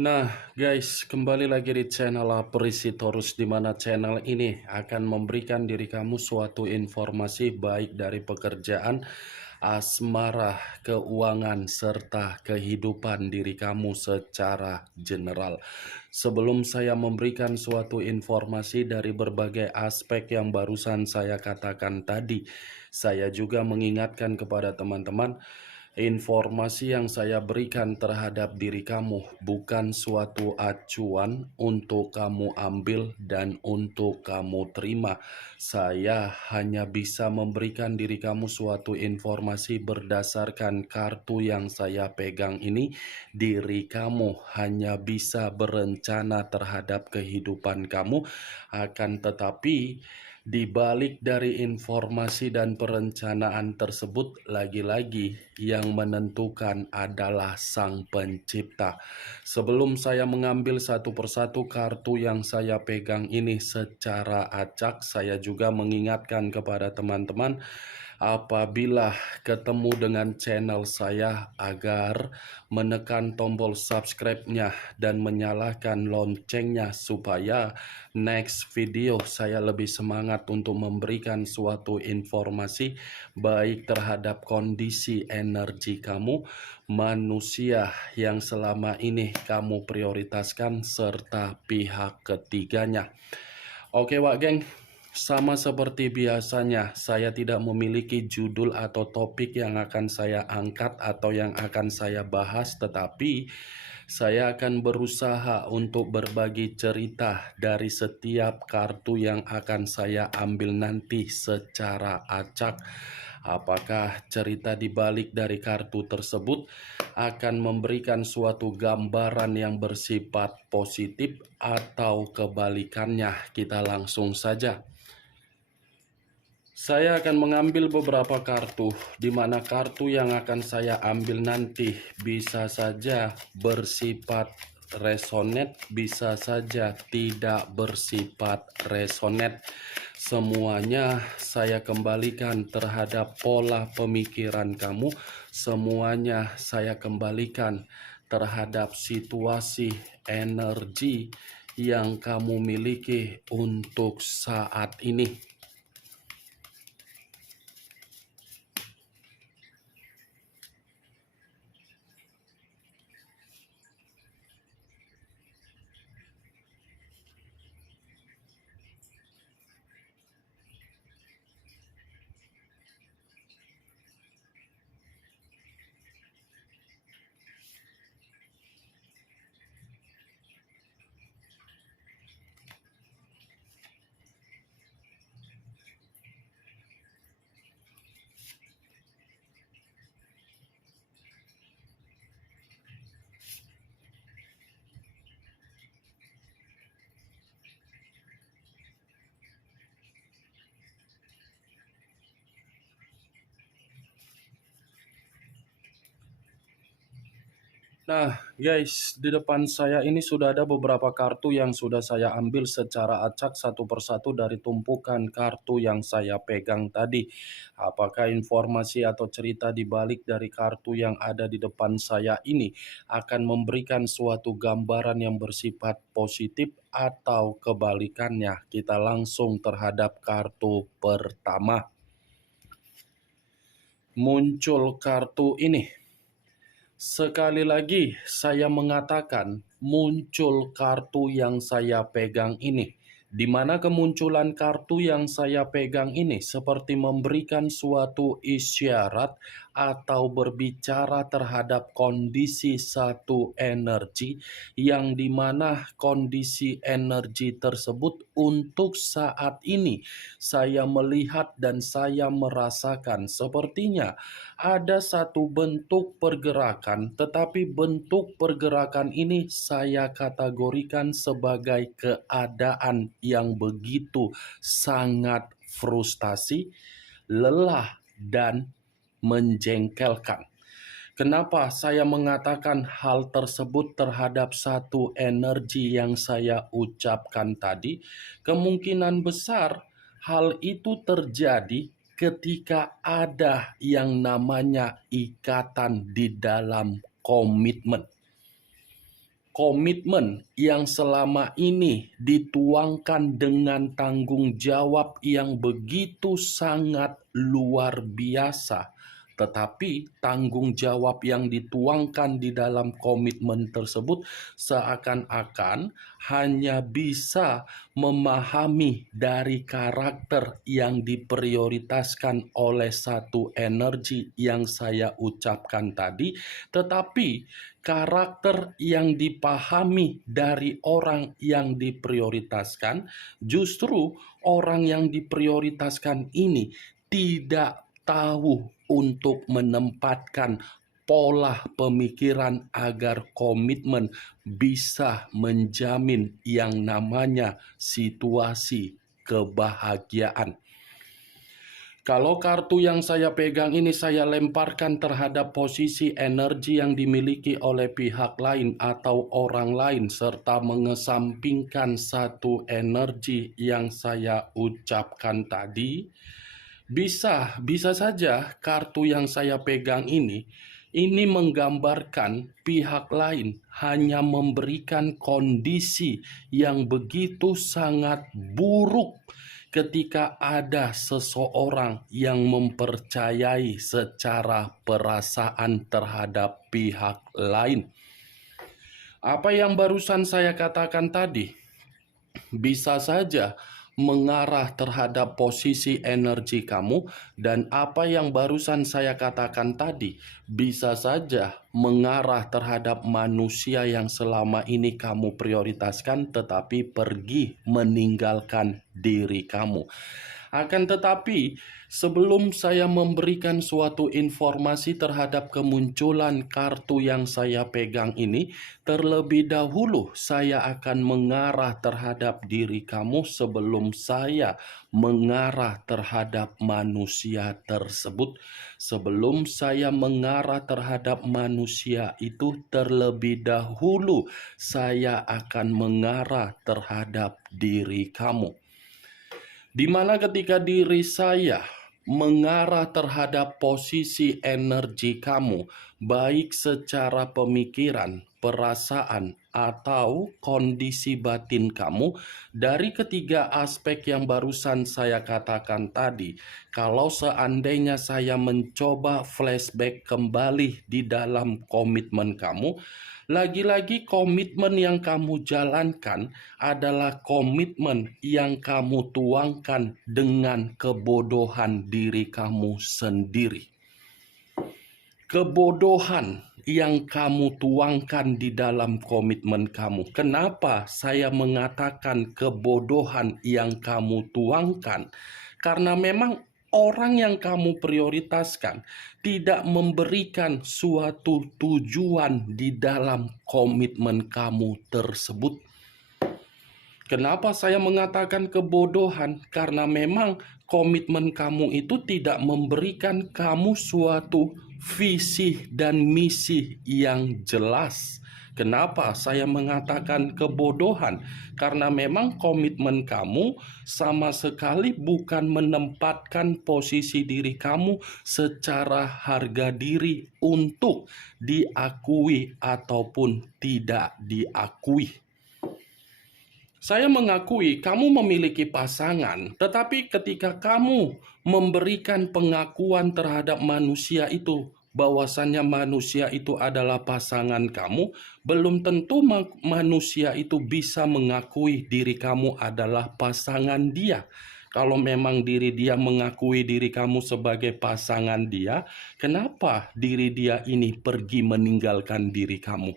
Nah, guys, kembali lagi di channel Apresitorus, di mana channel ini akan memberikan diri kamu suatu informasi baik dari pekerjaan, asmara, keuangan, serta kehidupan diri kamu secara general. Sebelum saya memberikan suatu informasi dari berbagai aspek yang barusan saya katakan tadi, saya juga mengingatkan kepada teman-teman, informasi yang saya berikan terhadap diri kamu bukan suatu acuan untuk kamu ambil dan untuk kamu terima. Saya hanya bisa memberikan diri kamu suatu informasi berdasarkan kartu yang saya pegang ini. Diri kamu hanya bisa berencana terhadap kehidupan kamu, akan tetapi di balik dari informasi dan perencanaan tersebut, lagi-lagi yang menentukan adalah Sang Pencipta. Sebelum saya mengambil satu persatu kartu yang saya pegang ini secara acak, saya juga mengingatkan kepada teman-teman, apabila ketemu dengan channel saya, agar menekan tombol subscribe-nya dan menyalakan loncengnya supaya next video saya lebih semangat untuk memberikan suatu informasi baik terhadap kondisi energi kamu, manusia yang selama ini kamu prioritaskan, serta pihak ketiganya. Oke Wak Geng, sama seperti biasanya, saya tidak memiliki judul atau topik yang akan saya angkat atau yang akan saya bahas, tetapi saya akan berusaha untuk berbagi cerita dari setiap kartu yang akan saya ambil nanti secara acak. Apakah cerita di balik dari kartu tersebut akan memberikan suatu gambaran yang bersifat positif atau kebalikannya? Kita langsung saja. Saya akan mengambil beberapa kartu, di mana kartu yang akan saya ambil nanti bisa saja bersifat resonate, bisa saja tidak bersifat resonate. Semuanya saya kembalikan terhadap pola pemikiran kamu, semuanya saya kembalikan terhadap situasi energi yang kamu miliki untuk saat ini. Nah, guys, di depan saya ini sudah ada beberapa kartu yang sudah saya ambil secara acak satu persatu dari tumpukan kartu yang saya pegang tadi. Apakah informasi atau cerita di balik dari kartu yang ada di depan saya ini akan memberikan suatu gambaran yang bersifat positif atau kebalikannya? Kita langsung terhadap kartu pertama. Muncul kartu ini. Sekali lagi saya mengatakan, muncul kartu yang saya pegang ini. Di mana kemunculan kartu yang saya pegang ini seperti memberikan suatu isyarat atau berbicara terhadap kondisi satu energi, yang dimana kondisi energi tersebut untuk saat ini saya melihat dan saya merasakan sepertinya ada satu bentuk pergerakan, tetapi bentuk pergerakan ini saya kategorikan sebagai keadaan yang begitu sangat frustasi, lelah, dan menjengkelkan. Kenapa saya mengatakan hal tersebut terhadap satu energi yang saya ucapkan tadi? Kemungkinan besar hal itu terjadi ketika ada yang namanya ikatan di dalam komitmen. komitmen yang selama ini dituangkan dengan tanggung jawab yang begitu sangat luar biasa. Tetapi tanggung jawab yang dituangkan di dalam komitmen tersebut seakan-akan hanya bisa memahami dari karakter yang diprioritaskan oleh satu energi yang saya ucapkan tadi, tetapi karakter yang dipahami dari orang yang diprioritaskan, justru orang yang diprioritaskan ini tidak tahu untuk menempatkan pola pemikiran agar komitmen bisa menjamin yang namanya situasi kebahagiaan. Kalau kartu yang saya pegang ini saya lemparkan terhadap posisi energi yang dimiliki oleh pihak lain atau orang lain serta mengesampingkan satu energi yang saya ucapkan tadi, bisa saja kartu yang saya pegang ini menggambarkan pihak lain hanya memberikan kondisi yang begitu sangat buruk ketika ada seseorang yang mempercayai secara perasaan terhadap pihak lain. Apa yang barusan saya katakan tadi bisa saja mengarah terhadap posisi energi kamu, dan apa yang barusan saya katakan tadi bisa saja mengarah terhadap manusia yang selama ini kamu prioritaskan tetapi pergi meninggalkan diri kamu. Akan tetapi, sebelum saya memberikan suatu informasi terhadap kemunculan kartu yang saya pegang ini, terlebih dahulu saya akan mengarah terhadap diri kamu sebelum saya mengarah terhadap manusia tersebut. Sebelum saya mengarah terhadap manusia itu, terlebih dahulu saya akan mengarah terhadap diri kamu. Di mana ketika diri saya mengarah terhadap posisi energi kamu, baik secara pemikiran, perasaan, atau kondisi batin kamu, dari ketiga aspek yang barusan saya katakan tadi, kalau seandainya saya mencoba flashback kembali di dalam komitmen kamu, lagi-lagi komitmen yang kamu jalankan adalah komitmen yang kamu tuangkan dengan kebodohan diri kamu sendiri. Kebodohan yang kamu tuangkan di dalam komitmen kamu. Kenapa saya mengatakan kebodohan yang kamu tuangkan? Karena memang orang yang kamu prioritaskan tidak memberikan suatu tujuan di dalam komitmen kamu tersebut. Kenapa saya mengatakan kebodohan? Karena memang komitmen kamu itu tidak memberikan kamu suatu visi dan misi yang jelas. Kenapa saya mengatakan kebodohan? Karena memang komitmen kamu sama sekali bukan menempatkan posisi diri kamu secara harga diri untuk diakui ataupun tidak diakui. Saya mengakui kamu memiliki pasangan, tetapi ketika kamu memberikan pengakuan terhadap manusia itu, bahwasannya manusia itu adalah pasangan kamu, belum tentu manusia itu bisa mengakui diri kamu adalah pasangan dia. Kalau memang diri dia mengakui diri kamu sebagai pasangan dia, kenapa diri dia ini pergi meninggalkan diri kamu?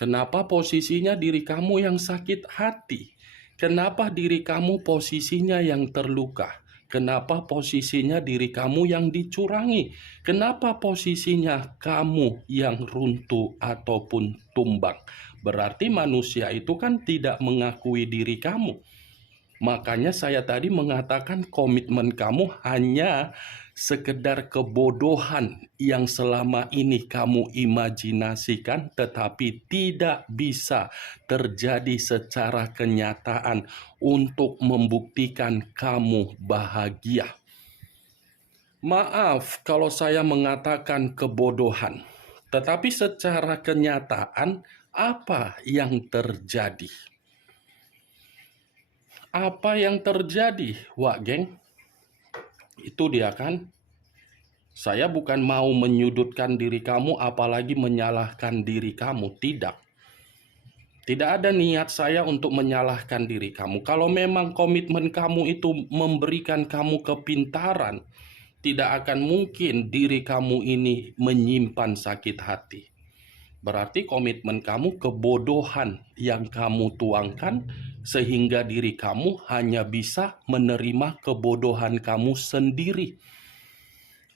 Kenapa posisinya diri kamu yang sakit hati? Kenapa diri kamu posisinya yang terluka? Kenapa posisinya diri kamu yang dicurangi? Kenapa posisinya kamu yang runtuh ataupun tumbang? Berarti manusia itu kan tidak mengakui diri kamu. Makanya saya tadi mengatakan komitmen kamu hanya sekedar kebodohan yang selama ini kamu imajinasikan tetapi tidak bisa terjadi secara kenyataan untuk membuktikan kamu bahagia. Maaf kalau saya mengatakan kebodohan, tetapi secara kenyataan Apa yang terjadi? Apa yang terjadi, Wak Geng? Itu dia kan. Saya bukan mau menyudutkan diri kamu, apalagi menyalahkan diri kamu. Tidak. Tidak ada niat saya untuk menyalahkan diri kamu. Kalau memang komitmen kamu itu memberikan kamu kepintaran, tidak akan mungkin diri kamu ini menyimpan sakit hati. Berarti komitmen kamu kebodohan yang kamu tuangkan sehingga diri kamu hanya bisa menerima kebodohan kamu sendiri.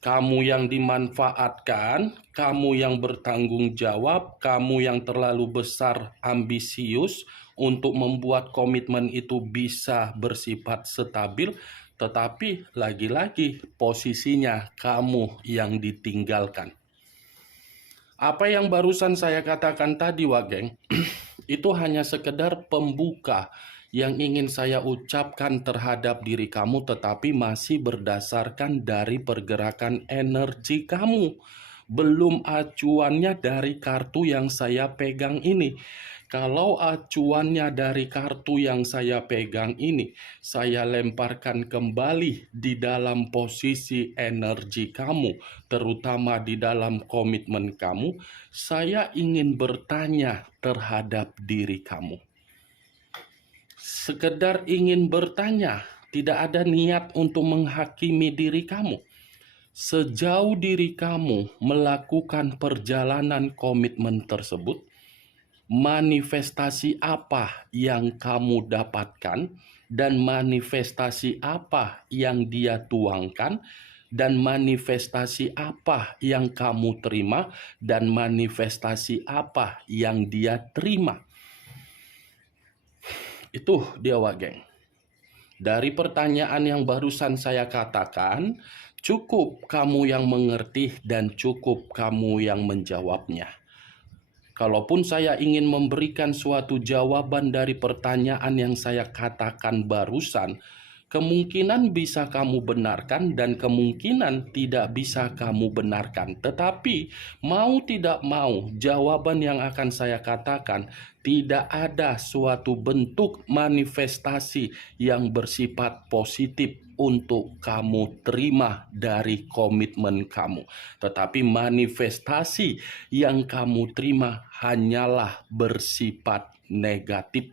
Kamu yang dimanfaatkan, kamu yang bertanggung jawab, kamu yang terlalu besar ambisius untuk membuat komitmen itu bisa bersifat stabil, tetapi lagi-lagi posisinya kamu yang ditinggalkan. Apa yang barusan saya katakan tadi, Wak Geng, itu hanya sekedar pembuka yang ingin saya ucapkan terhadap diri kamu, tetapi masih berdasarkan dari pergerakan energi kamu. Belum acuannya dari kartu yang saya pegang ini. Kalau acuannya dari kartu yang saya pegang ini, saya lemparkan kembali di dalam posisi energi kamu, terutama di dalam komitmen kamu. Saya ingin bertanya terhadap diri kamu. Sekedar ingin bertanya, tidak ada niat untuk menghakimi diri kamu. Sejauh diri kamu melakukan perjalanan komitmen tersebut, manifestasi apa yang kamu dapatkan dan manifestasi apa yang dia tuangkan dan manifestasi apa yang kamu terima dan manifestasi apa yang dia terima. Itu dia, Wak Geng. Dari pertanyaan yang barusan saya katakan, cukup kamu yang mengerti dan cukup kamu yang menjawabnya. Kalaupun saya ingin memberikan suatu jawaban dari pertanyaan yang saya katakan barusan, kemungkinan bisa kamu benarkan dan kemungkinan tidak bisa kamu benarkan. Tetapi mau tidak mau, jawaban yang akan saya katakan tidak ada suatu bentuk manifestasi yang bersifat positif untuk kamu terima dari komitmen kamu. Tetapi manifestasi yang kamu terima hanyalah bersifat negatif.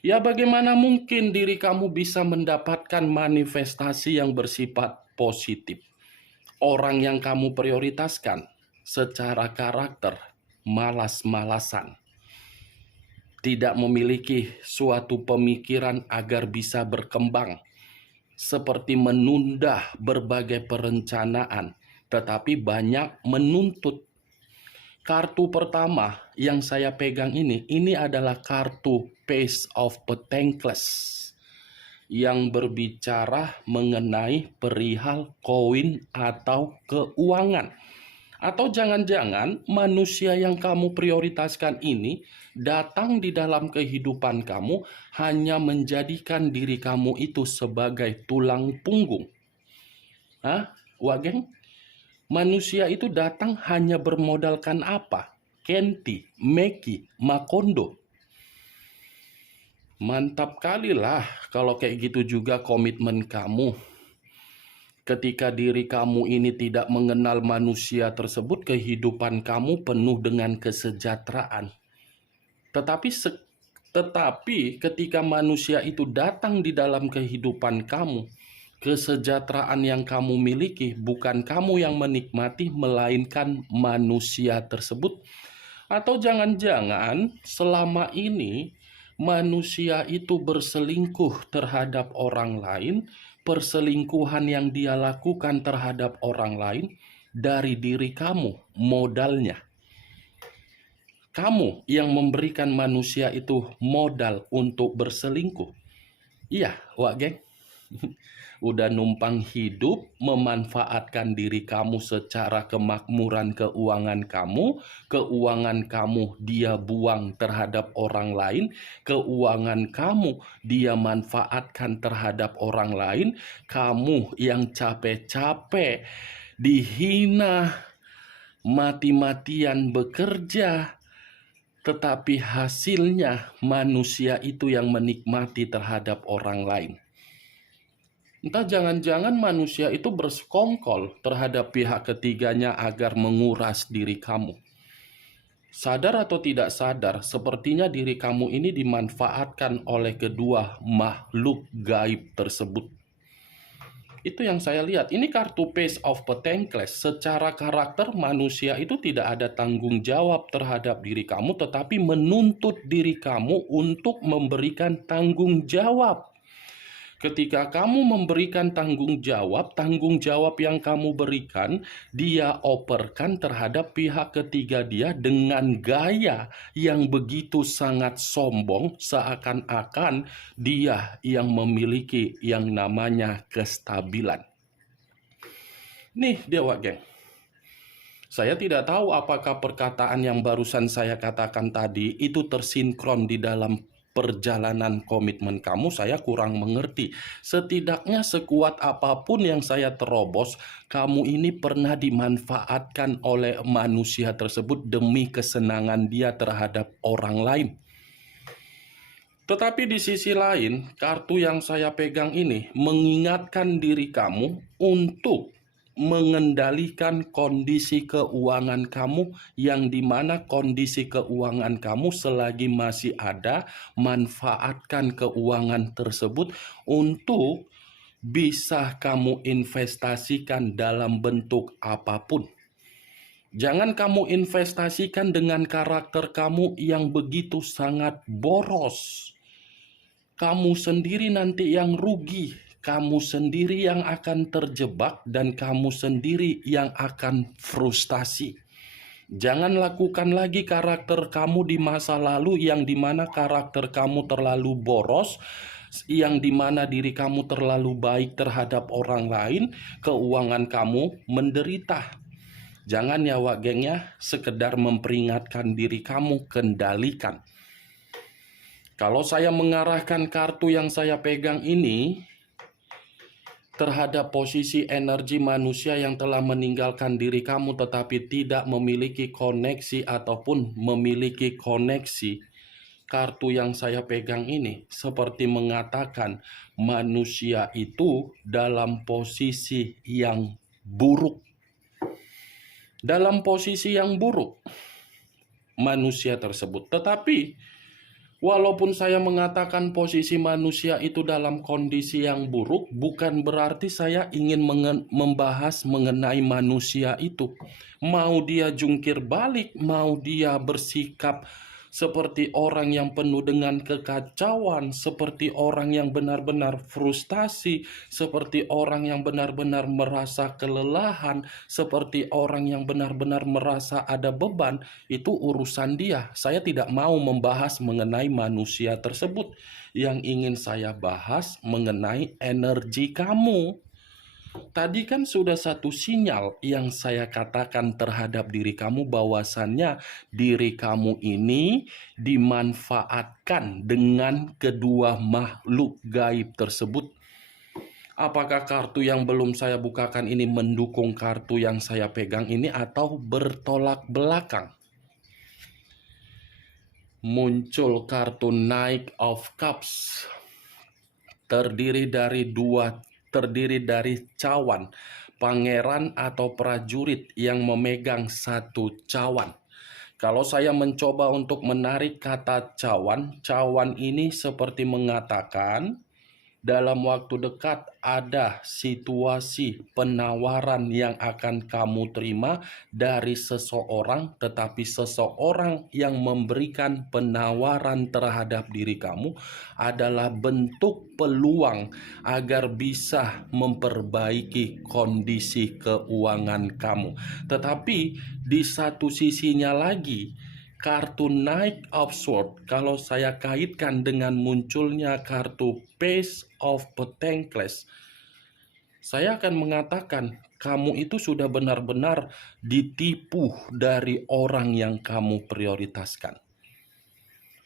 Ya, bagaimana mungkin diri kamu bisa mendapatkan manifestasi yang bersifat positif? Orang yang kamu prioritaskan secara karakter malas-malasan, tidak memiliki suatu pemikiran agar bisa berkembang, seperti menunda berbagai perencanaan, tetapi banyak menuntut. Kartu pertama yang saya pegang ini adalah kartu Page of Pentacles yang berbicara mengenai perihal koin atau keuangan. Atau jangan-jangan manusia yang kamu prioritaskan ini datang di dalam kehidupan kamu hanya menjadikan diri kamu itu sebagai tulang punggung. Hah, Wak Geng? Manusia itu datang hanya bermodalkan apa? Kenti, Meki, Makondo. Mantap kali lah kalau kayak gitu juga komitmen kamu. Ketika diri kamu ini tidak mengenal manusia tersebut, kehidupan kamu penuh dengan kesejahteraan. Tetapi ketika manusia itu datang di dalam kehidupan kamu, kesejahteraan yang kamu miliki bukan kamu yang menikmati, melainkan manusia tersebut. Atau jangan-jangan selama ini manusia itu berselingkuh terhadap orang lain, perselingkuhan yang dia lakukan terhadap orang lain dari diri kamu, modalnya. Kamu yang memberikan manusia itu modal untuk berselingkuh. Iya, Wak Geng. Udah numpang hidup, memanfaatkan diri kamu secara kemakmuran keuangan kamu dia buang terhadap orang lain, keuangan kamu dia manfaatkan terhadap orang lain, kamu yang capek-capek, dihina, mati-matian bekerja, tetapi hasilnya manusia itu yang menikmati terhadap orang lain. Entah jangan-jangan manusia itu bersekongkol terhadap pihak ketiganya agar menguras diri kamu. Sadar atau tidak sadar, sepertinya diri kamu ini dimanfaatkan oleh kedua makhluk gaib tersebut. Itu yang saya lihat. Ini kartu Page of Pentacles. Secara karakter manusia itu tidak ada tanggung jawab terhadap diri kamu, tetapi menuntut diri kamu untuk memberikan tanggung jawab. Ketika kamu memberikan tanggung jawab yang kamu berikan, dia operkan terhadap pihak ketiga dia dengan gaya yang begitu sangat sombong, seakan-akan dia yang memiliki yang namanya kestabilan. Nih Dewa Geng, saya tidak tahu apakah perkataan yang barusan saya katakan tadi itu tersinkron di dalam perjalanan komitmen kamu. Saya kurang mengerti. Setidaknya sekuat apapun yang saya terobos, kamu ini pernah dimanfaatkan oleh manusia tersebut demi kesenangan dia terhadap orang lain. Tetapi di sisi lain, kartu yang saya pegang ini mengingatkan diri kamu untuk mengendalikan kondisi keuangan kamu, yang dimana kondisi keuangan kamu selagi masih ada, manfaatkan keuangan tersebut untuk bisa kamu investasikan dalam bentuk apapun. Jangan kamu investasikan dengan karakter kamu yang begitu sangat boros. Kamu sendiri nanti yang rugi, kamu sendiri yang akan terjebak, dan kamu sendiri yang akan frustasi. Jangan lakukan lagi karakter kamu di masa lalu yang dimana karakter kamu terlalu boros, yang dimana diri kamu terlalu baik terhadap orang lain, keuangan kamu menderita. Jangan ya Wak Geng ya, sekedar memperingatkan diri kamu, kendalikan. Kalau saya mengarahkan kartu yang saya pegang ini terhadap posisi energi manusia yang telah meninggalkan diri kamu tetapi tidak memiliki koneksi ataupun memiliki koneksi, kartu yang saya pegang ini seperti mengatakan manusia itu dalam posisi yang buruk. Dalam posisi yang buruk manusia tersebut. Tetapi walaupun saya mengatakan posisi manusia itu dalam kondisi yang buruk, bukan berarti saya ingin membahas mengenai manusia itu. Mau dia jungkir balik, mau dia bersikap seperti orang yang penuh dengan kekacauan, seperti orang yang benar-benar frustasi, seperti orang yang benar-benar merasa kelelahan, seperti orang yang benar-benar merasa ada beban, itu urusan dia. Saya tidak mau membahas mengenai manusia tersebut. Yang ingin saya bahas mengenai energi kamu. Tadi kan sudah satu sinyal yang saya katakan terhadap diri kamu, bahwasannya diri kamu ini dimanfaatkan dengan kedua makhluk gaib tersebut. Apakah kartu yang belum saya bukakan ini mendukung kartu yang saya pegang ini atau bertolak belakang? Muncul kartu Knight of Cups. Terdiri dari cawan, pangeran atau prajurit yang memegang satu cawan. Kalau saya mencoba untuk menarik kata cawan, cawan ini seperti mengatakan dalam waktu dekat ada situasi penawaran yang akan kamu terima dari seseorang, tetapi seseorang yang memberikan penawaran terhadap diri kamu adalah bentuk peluang agar bisa memperbaiki kondisi keuangan kamu. Tetapi di satu sisinya lagi, kartu Knight of Swords, kalau saya kaitkan dengan munculnya kartu Page of Pentacles, saya akan mengatakan kamu itu sudah benar-benar ditipu dari orang yang kamu prioritaskan.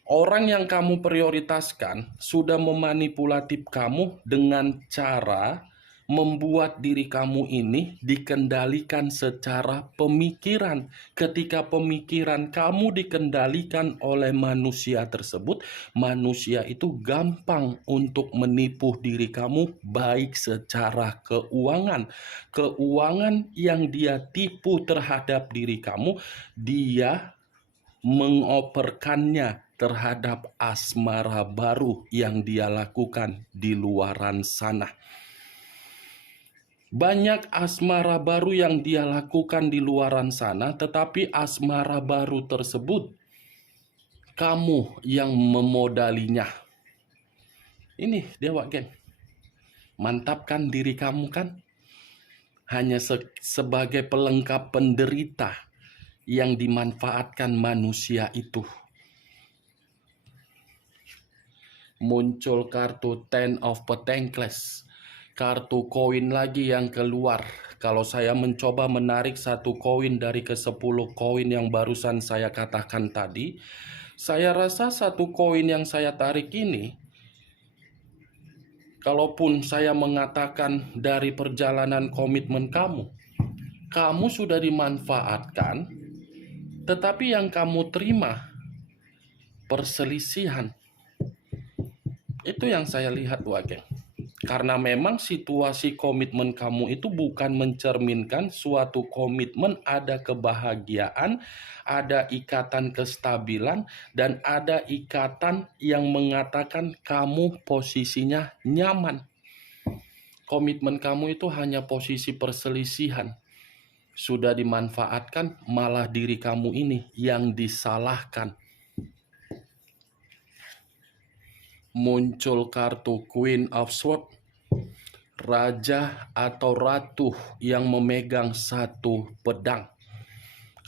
Orang yang kamu prioritaskan sudah memanipulatif kamu dengan cara membuat diri kamu ini dikendalikan secara pemikiran. Ketika pemikiran kamu dikendalikan oleh manusia tersebut, manusia itu gampang untuk menipu diri kamu, baik secara keuangan. Keuangan yang dia tipu terhadap diri kamu, dia mengoperkannya terhadap asmara baru yang dia lakukan di luaran sana. Banyak asmara baru yang dia lakukan di luaran sana, tetapi asmara baru tersebut kamu yang memodalinya. Ini Dewa Geng, mantapkan diri kamu kan? Hanya sebagai pelengkap penderita yang dimanfaatkan manusia itu. Muncul kartu Ten of Pentacles, kartu koin lagi yang keluar. Kalau saya mencoba menarik satu koin dari ke-10 koin yang barusan saya katakan tadi, saya rasa satu koin yang saya tarik ini, kalaupun saya mengatakan dari perjalanan komitmen kamu, kamu sudah dimanfaatkan, tetapi yang kamu terima perselisihan. Itu yang saya lihat, Wage. Karena memang situasi komitmen kamu itu bukan mencerminkan suatu komitmen, ada kebahagiaan, ada ikatan kestabilan, dan ada ikatan yang mengatakan kamu posisinya nyaman. Komitmen kamu itu hanya posisi perselisihan. Sudah dimanfaatkan, malah diri kamu ini yang disalahkan. Muncul kartu Queen of Swords, raja atau ratu yang memegang satu pedang.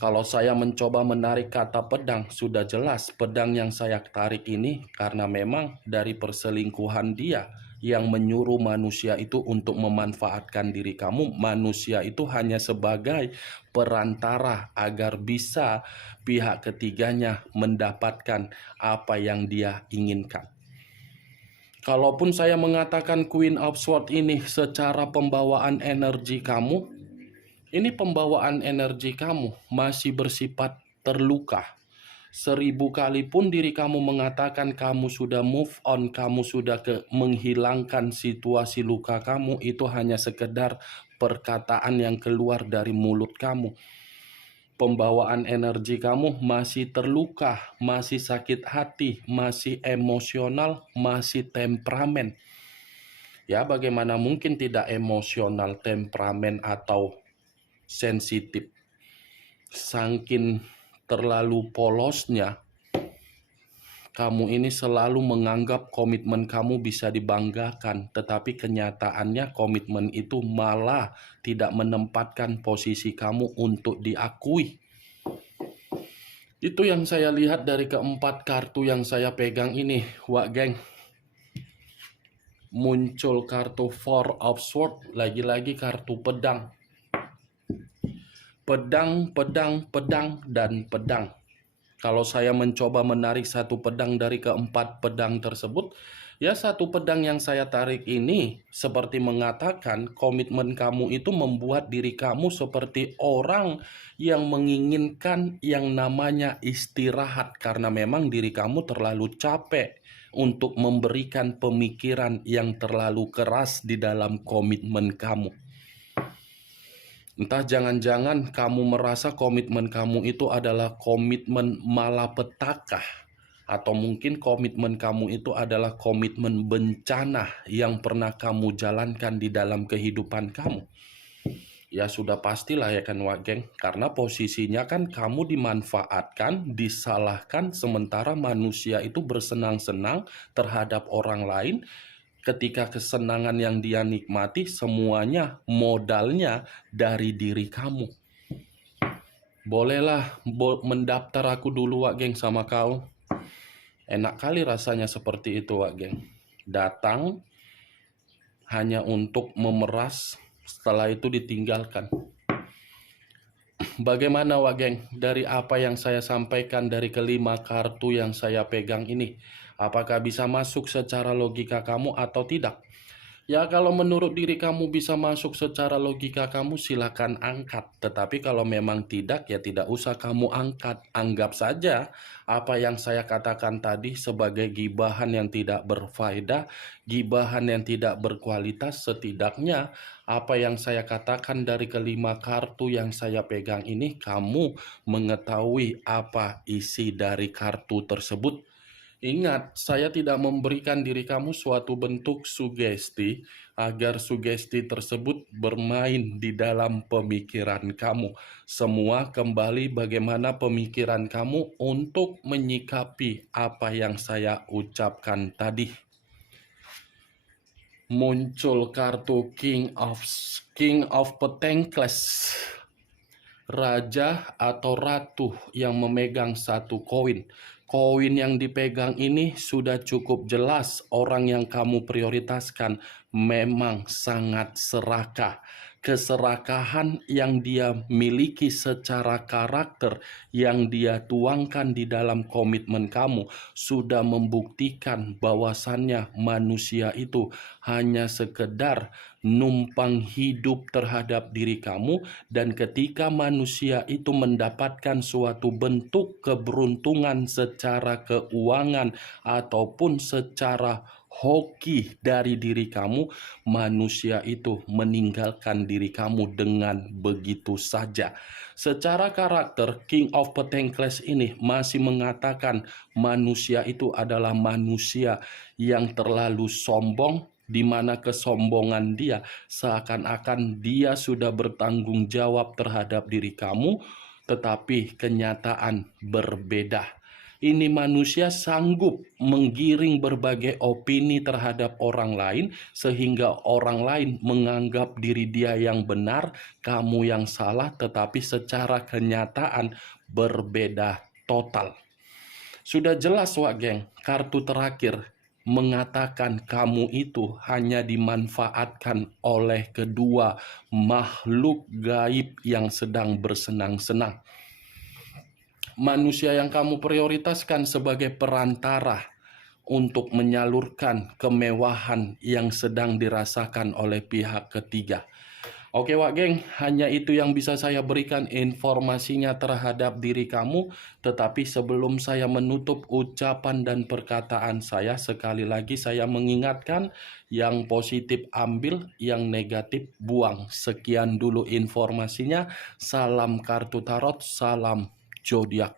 Kalau saya mencoba menarik kata pedang, sudah jelas pedang yang saya tarik ini karena memang dari perselingkuhan dia yang menyuruh manusia itu untuk memanfaatkan diri kamu. Manusia itu hanya sebagai perantara agar bisa pihak ketiganya mendapatkan apa yang dia inginkan. Kalaupun saya mengatakan Queen of Swords ini secara pembawaan energi kamu, ini pembawaan energi kamu masih bersifat terluka. 1000 kali pun diri kamu mengatakan kamu sudah move on, kamu sudah menghilangkan situasi luka kamu, itu hanya sekedar perkataan yang keluar dari mulut kamu. Pembawaan energi kamu masih terluka, masih sakit hati, masih emosional, masih temperamen. Ya, bagaimana mungkin tidak emosional, temperamen, atau sensitif? Saking terlalu polosnya, kamu ini selalu menganggap komitmen kamu bisa dibanggakan, tetapi kenyataannya komitmen itu malah tidak menempatkan posisi kamu untuk diakui. Itu yang saya lihat dari keempat kartu yang saya pegang ini, Wak Geng. Muncul kartu Four of Swords, lagi-lagi kartu pedang. Pedang, pedang, pedang, dan pedang. Kalau saya mencoba menarik satu pedang dari keempat pedang tersebut, ya satu pedang yang saya tarik ini seperti mengatakan komitmen kamu itu membuat diri kamu seperti orang yang menginginkan yang namanya istirahat karena memang diri kamu terlalu capek untuk memberikan pemikiran yang terlalu keras di dalam komitmen kamu. Entah jangan-jangan kamu merasa komitmen kamu itu adalah komitmen malapetaka, atau mungkin komitmen kamu itu adalah komitmen bencana yang pernah kamu jalankan di dalam kehidupan kamu. Ya sudah pastilah ya kan Wak Geng, karena posisinya kan kamu dimanfaatkan, disalahkan, sementara manusia itu bersenang-senang terhadap orang lain. Ketika kesenangan yang dia nikmati semuanya modalnya dari diri kamu. Bolehlah mendaftar aku dulu Wak Geng sama kau. Enak kali rasanya seperti itu Wak Geng. Datang hanya untuk memeras, setelah itu ditinggalkan. Bagaimana Wak Geng dari apa yang saya sampaikan dari kelima kartu yang saya pegang ini? Apakah bisa masuk secara logika kamu atau tidak? Ya, kalau menurut diri kamu bisa masuk secara logika kamu, silakan angkat. Tetapi kalau memang tidak, ya tidak usah kamu angkat. Anggap saja apa yang saya katakan tadi sebagai gibahan yang tidak berfaedah, gibahan yang tidak berkualitas. Setidaknya apa yang saya katakan dari kelima kartu yang saya pegang ini, kamu mengetahui apa isi dari kartu tersebut. Ingat, saya tidak memberikan diri kamu suatu bentuk sugesti agar sugesti tersebut bermain di dalam pemikiran kamu. Semua kembali bagaimana pemikiran kamu untuk menyikapi apa yang saya ucapkan tadi. Muncul kartu King of Pentacles. Raja atau ratu yang memegang satu koin. Koin yang dipegang ini sudah cukup jelas orang yang kamu prioritaskan memang sangat serakah. Keserakahan yang dia miliki secara karakter, yang dia tuangkan di dalam komitmen kamu, sudah membuktikan bahwasannya manusia itu hanya sekedar numpang hidup terhadap diri kamu, dan ketika manusia itu mendapatkan suatu bentuk keberuntungan secara keuangan ataupun secara hoki dari diri kamu, manusia itu meninggalkan diri kamu dengan begitu saja. Secara karakter, King of Pentacles ini masih mengatakan manusia itu adalah manusia yang terlalu sombong, di mana kesombongan dia seakan-akan dia sudah bertanggung jawab terhadap diri kamu, tetapi kenyataan berbeda. Ini manusia sanggup menggiring berbagai opini terhadap orang lain, sehingga orang lain menganggap diri dia yang benar, kamu yang salah, tetapi secara kenyataan berbeda total. Sudah jelas, Wak Geng, kartu terakhir mengatakan kamu itu hanya dimanfaatkan oleh kedua makhluk gaib yang sedang bersenang-senang. Manusia yang kamu prioritaskan sebagai perantara untuk menyalurkan kemewahan yang sedang dirasakan oleh pihak ketiga. Oke Wak Geng, hanya itu yang bisa saya berikan informasinya terhadap diri kamu. Tetapi sebelum saya menutup ucapan dan perkataan saya, sekali lagi saya mengingatkan, yang positif ambil, yang negatif buang. Sekian dulu informasinya. Salam kartu tarot, salam zodiak.